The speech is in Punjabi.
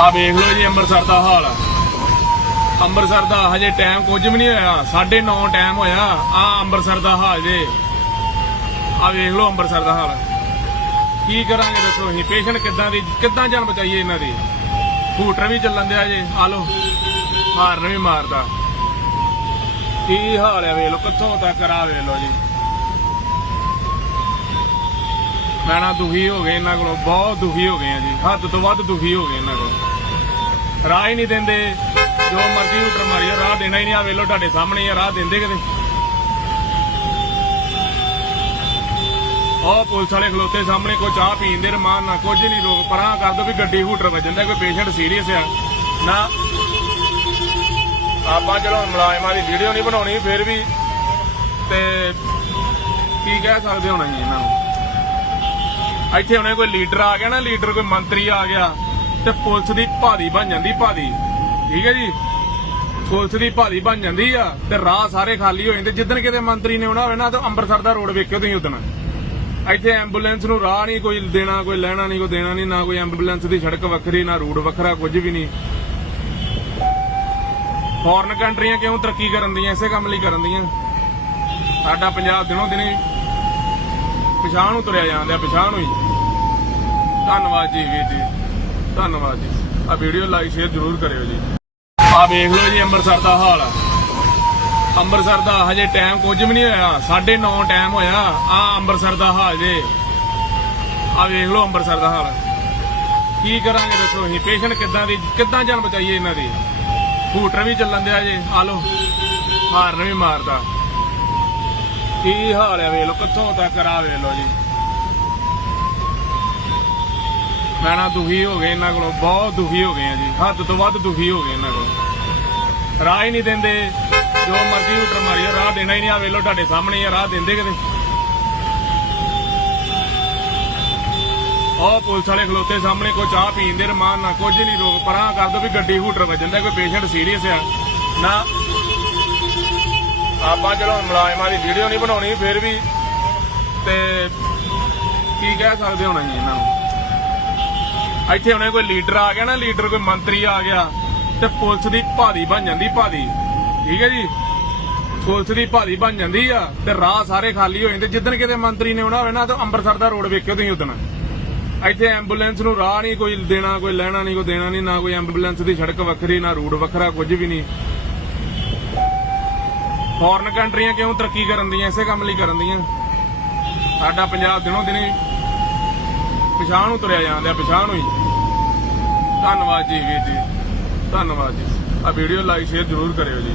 ਆ ਵੇਖ ਲਓ ਜੀ ਅੰਮ੍ਰਿਤਸਰ ਦਾ ਹਾਲ। ਅੰਮ੍ਰਿਤਸਰ ਦਾ ਹਜੇ ਟਾਈਮ ਕੁਝ ਵੀ ਨਹੀਂ ਹੋਇਆ। 9:30 ਟਾਈਮ ਹੋਇਆ। ਆ ਅੰਮ੍ਰਿਤਸਰ ਦਾ ਹਾਲ ਜੇ। ਆ ਵੇਖ ਲਓ ਅੰਮ੍ਰਿਤਸਰ ਦਾ ਹਾਲ। ਕੀ ਕਰਾਂਗੇ ਦੱਸੋ ਅਸੀਂ? ਪੇਸ਼ੈਂਟ ਕਿੱਦਾਂ ਦੀ ਕਿੱਦਾਂ ਜਾਨ ਬਚਾਈਏ ਇਹਨਾਂ ਦੀ? ਹੂਟਰ ਵੀ ਚੱਲਣ ਦਿਆ ਜੇ। ਆ ਲਓ। ਹਾਰਨ ਵੀ ਮਾਰਦਾ। ਕੀ ਹਾਲ ਹੈ ਵੇਖ ਲਓ। ਕਿੱਥੋਂ ਤੱਕ ਆ ਵੇਖ ਲਓ ਜੀ। ਮੈਂ ਦੁਖੀ ਹੋ ਗਏ ਇਹਨਾਂ ਕੋਲੋਂ, ਬਹੁਤ ਦੁਖੀ ਹੋ ਗਏ ਆ ਜੀ। ਹੱਦ ਤੋਂ ਵੱਧ ਦੁਖੀ ਹੋ ਗਏ ਇਹਨਾਂ ਕੋਲੋਂ। ਰਾਹ ਹੀ ਨਹੀਂ ਦਿੰਦੇ। ਜੋ ਮਰਜ਼ੀ ਹੂਟਰ ਮਾਰੀਓ, ਰਾਹ ਦੇਣਾ ਹੀ ਨਹੀਂ। ਆ ਵੇਲੋ ਤੁਹਾਡੇ ਸਾਹਮਣੇ ਆ, ਰਾਹ ਦਿੰਦੇ ਕਿਤੇ? ਉਹ ਪੁਲਿਸ ਵਾਲੇ ਖਲੋਤੇ ਸਾਹਮਣੇ, ਕੋਈ ਚਾਹ ਪੀਣ ਦੇ ਰਮਾਨ ਨਾ ਕੁਝ ਨਹੀਂ। ਰੋਕ ਪਰਾਂ ਕਰ ਦੋ ਵੀ ਗੱਡੀ ਹੂਟਰ ਵੱਜਣ ਦਾ, ਕੋਈ ਪੇਸ਼ੈਂਟ ਸੀਰੀਅਸ ਆ। ਨਾ। ਆਪਾਂ ਚਲੋ ਮੁਲਾਜ਼ਮਾਂ ਦੀ ਵੀਡੀਓ ਨਹੀਂ ਬਣਾਉਣੀ, ਫਿਰ ਵੀ ਤੇ ਕੀ ਕਹਿ ਸਕਦੇ ਹੁਣ ਅਸੀਂ ਇਹਨਾਂ ਨੂੰ? ਇੱਥੇ ਹੁਣੇ ਕੋਈ ਲੀਡਰ ਆ ਗਿਆ ਨਾ, ਲੀਡਰ ਕੋਈ ਮੰਤਰੀ ਆ ਗਿਆ, ਤੇ ਪੁਲਿਸ ਦੀ ਭਾਦੀ ਬਣ ਜਾਂਦੀ ਭਾਦੀ। ਠੀਕ ਹੈ ਜੀ? ਪੁਲਿਸ ਦੀ ਭਾਦੀ ਬਣ ਜਾਂਦੀ ਆ, ਤੇ ਰਾਹ ਸਾਰੇ ਖਾਲੀ ਹੋ ਜਾਂਦੇ। ਜਿੱਦਣ ਕਿਤੇ ਮੰਤਰੀ ਨੇ ਆਉਣਾ ਹੋਵੇ ਨਾ, ਤਾਂ ਅੰਮ੍ਰਿਤਸਰ ਦਾ ਰੋਡ ਵੇਖਿਓ ਤੁਸੀਂ ਉਦਣ। ਇੱਥੇ ਐਂਬੂਲੈਂਸ ਨੂੰ ਰਾਹ ਨਹੀਂ ਕੋਈ ਦੇਣਾ, ਕੋਈ ਲੈਣਾ ਨਹੀਂ, ਕੋਈ ਦੇਣਾ ਨਹੀਂ, ਨਾ ਕੋਈ ਐਂਬੂਲੈਂਸ ਦੀ ਸੜਕ ਵੱਖਰੀ, ਨਾ ਰੂਟ ਵੱਖਰਾ, ਕੁਝ ਵੀ ਨਹੀਂ। ਫੋਰਨ ਕੰਟਰੀਆਂ ਕਿਉਂ ਤਰੱਕੀ ਕਰਨ ਦੀਆਂ, ਇਸੇ ਕੰਮ ਲਈ ਕਰਨ ਦੀਆਂ? ਸਾਡਾ ਪੰਜਾਬ ਦਿਨੋਂ ਦਿਨੇ ਪਛਾਣ ਨੂੰ ਤੁਰਿਆ ਜਾਂਦਾ ਪਛਾਣ ਨੂੰ ਧੰਨਵਾਦ ਜੀ ਵੀਰ ਜੀ। ਧੰਨਵਾਦ ਜੀ। ਆ ਵੀਡੀਓ ਲਾਈਕ ਸ਼ੇਅਰ ਜ਼ਰੂਰ ਕਰਿਓ ਜੀ। ਆ ਵੇਖ ਲਓ ਜੀ ਅੰਮ੍ਰਿਤਸਰ ਦਾ ਹਾਲ। ਅੰਮ੍ਰਿਤਸਰ ਦਾ ਹਜੇ ਟਾਈਮ ਕੁਝ ਵੀ ਨਹੀਂ ਹੋਇਆ। 9:30 ਟਾਈਮ ਹੋਇਆ। ਆ ਅੰਮ੍ਰਿਤਸਰ ਦਾ ਹਾਲ ਜੇ। ਆ ਵੇਖ ਲਓ ਅੰਮ੍ਰਿਤਸਰ ਦਾ ਹਾਲ। ਕੀ ਕਰਾਂਗੇ ਦੱਸੋ ਅਸੀਂ? ਪੇਸ਼ੈਂਟ ਕਿੱਦਾਂ ਦੀ ਕਿੱਦਾਂ ਜਾਨ ਬਚਾਈਏ ਇਹਨਾਂ ਦੀ? ਹੂਟਰ ਵੀ ਚੱਲਣ ਦਿਆ ਜੇ। ਆ ਲਓ। ਹਾਰਨ ਵੀ ਮਾਰਦਾ। ਕੀ ਹਾਲ ਹੈ ਵੇਖ ਲਓ, ਕਿੱਥੋਂ ਤੱਕ ਆ ਵੇਖ ਲਓ ਜੀ। ਮੈਂ ਦੁਖੀ ਹੋ ਗਏ ਇਹਨਾਂ ਕੋਲੋਂ, ਬਹੁਤ ਦੁਖੀ ਹੋ ਗਏ ਆ ਜੀ। ਹੱਦ ਤੋਂ ਵੱਧ ਦੁਖੀ ਹੋ ਗਏ ਇਹਨਾਂ ਕੋਲੋਂ। ਰਾਹ ਹੀ ਨਹੀਂ ਦਿੰਦੇ, ਜੋ ਮਰਜ਼ੀ ਹੂਟਰ ਮਾਰੀਓ ਰਾਹ ਦੇਣਾ ਹੀ ਨਹੀਂ ਆ ਵੇਖ ਲਓ ਤੁਹਾਡੇ ਸਾਹਮਣੇ ਆ, ਰਾਹ ਦਿੰਦੇ ਕਿਤੇ? ਉਹ ਪੁਲਿਸ ਵਾਲੇ ਖਲੋਤੇ ਸਾਹਮਣੇ, ਕੋਈ ਚਾਹ ਪੀਣ ਦੇ ਰਮਾਨ ਨਾ ਕੁਝ ਨਹੀਂ ਰੋਕ ਪਰਾਂ ਕਰ ਦੋ ਵੀ ਗੱਡੀ ਹੂਟਰ ਵੱਜਣ ਦਾ, ਕੋਈ ਪੇਸ਼ੈਂਟ ਸੀਰੀਅਸ ਆ। ਨਾ। ਆਪਾਂ ਚਲੋ ਮੁਲਾਜ਼ਮਾਂ ਦੀ ਵੀਡੀਓ ਨਹੀਂ ਬਣਾਉਣੀ, ਫਿਰ ਵੀ ਤੇ ਕੀ ਕਹਿ ਸਕਦੇ ਹੁਣ ਅਸੀਂ ਇਹਨਾਂ ਨੂੰ? ਇੱਥੇ ਹੁਣੇ ਕੋਈ ਲੀਡਰ ਆ ਗਿਆ ਨਾ ਲੀਡਰ ਕੋਈ ਮੰਤਰੀ ਆ ਗਿਆ ਤੇ ਪੁਲਿਸ ਦੀ ਭਾਦੀ ਬਣ ਜਾਂਦੀ ਭਾਦੀ ਠੀਕ ਹੈ ਜੀ? ਪੁਲਿਸ ਦੀ ਭਾਦੀ ਬਣ ਜਾਂਦੀ ਆ ਤੇ ਰਾਹ ਸਾਰੇ ਖਾਲੀ ਹੋ ਜਾਂਦੇ। ਜਿੱਦਣ ਕਿਤੇ ਮੰਤਰੀ ਨੇ ਆਉਣਾ ਹੋਵੇ ਨਾ, ਤਾਂ ਅੰਮ੍ਰਿਤਸਰ ਦਾ ਰੋਡ ਵੇਖਿਓ ਤੁਸੀਂ ਉਦਣ ਇੱਥੇ ਐਂਬੂਲੈਂਸ ਨੂੰ ਰਾਹ ਨਹੀਂ ਕੋਈ ਦੇਣਾ, ਕੋਈ ਲੈਣਾ ਨਹੀਂ, ਕੋਈ ਦੇਣਾ ਨਹੀਂ, ਨਾ ਕੋਈ ਐਂਬੂਲੈਂਸ ਦੀ ਸੜਕ ਵੱਖਰੀ, ਨਾ ਰੂਟ ਵੱਖਰਾ, ਕੁਝ ਵੀ ਨਹੀਂ। ਫੋਰਨ ਕੰਟਰੀਆਂ ਕਿਉਂ ਤਰੱਕੀ ਕਰਨ ਦੀਆਂ, ਇਸੇ ਕੰਮ ਲਈ ਕਰਨ ਦੀਆਂ? ਸਾਡਾ ਪੰਜਾਬ ਦਿਨੋਂ ਦਿਨੇ ਪਛਾਣ ਨੂੰ ਤੁਰਿਆ ਜਾਂਦਾ ਪਛਾਣ ਨੂੰ ਹੀ। ਧੰਨਵਾਦ ਜੀ ਵੀਰ ਜੀ, ਧੰਨਵਾਦ ਜੀ। ਆ ਵੀਡੀਓ ਲਾਈਕ ਸ਼ੇਅਰ ਜ਼ਰੂਰ ਕਰਿਓ ਜੀ।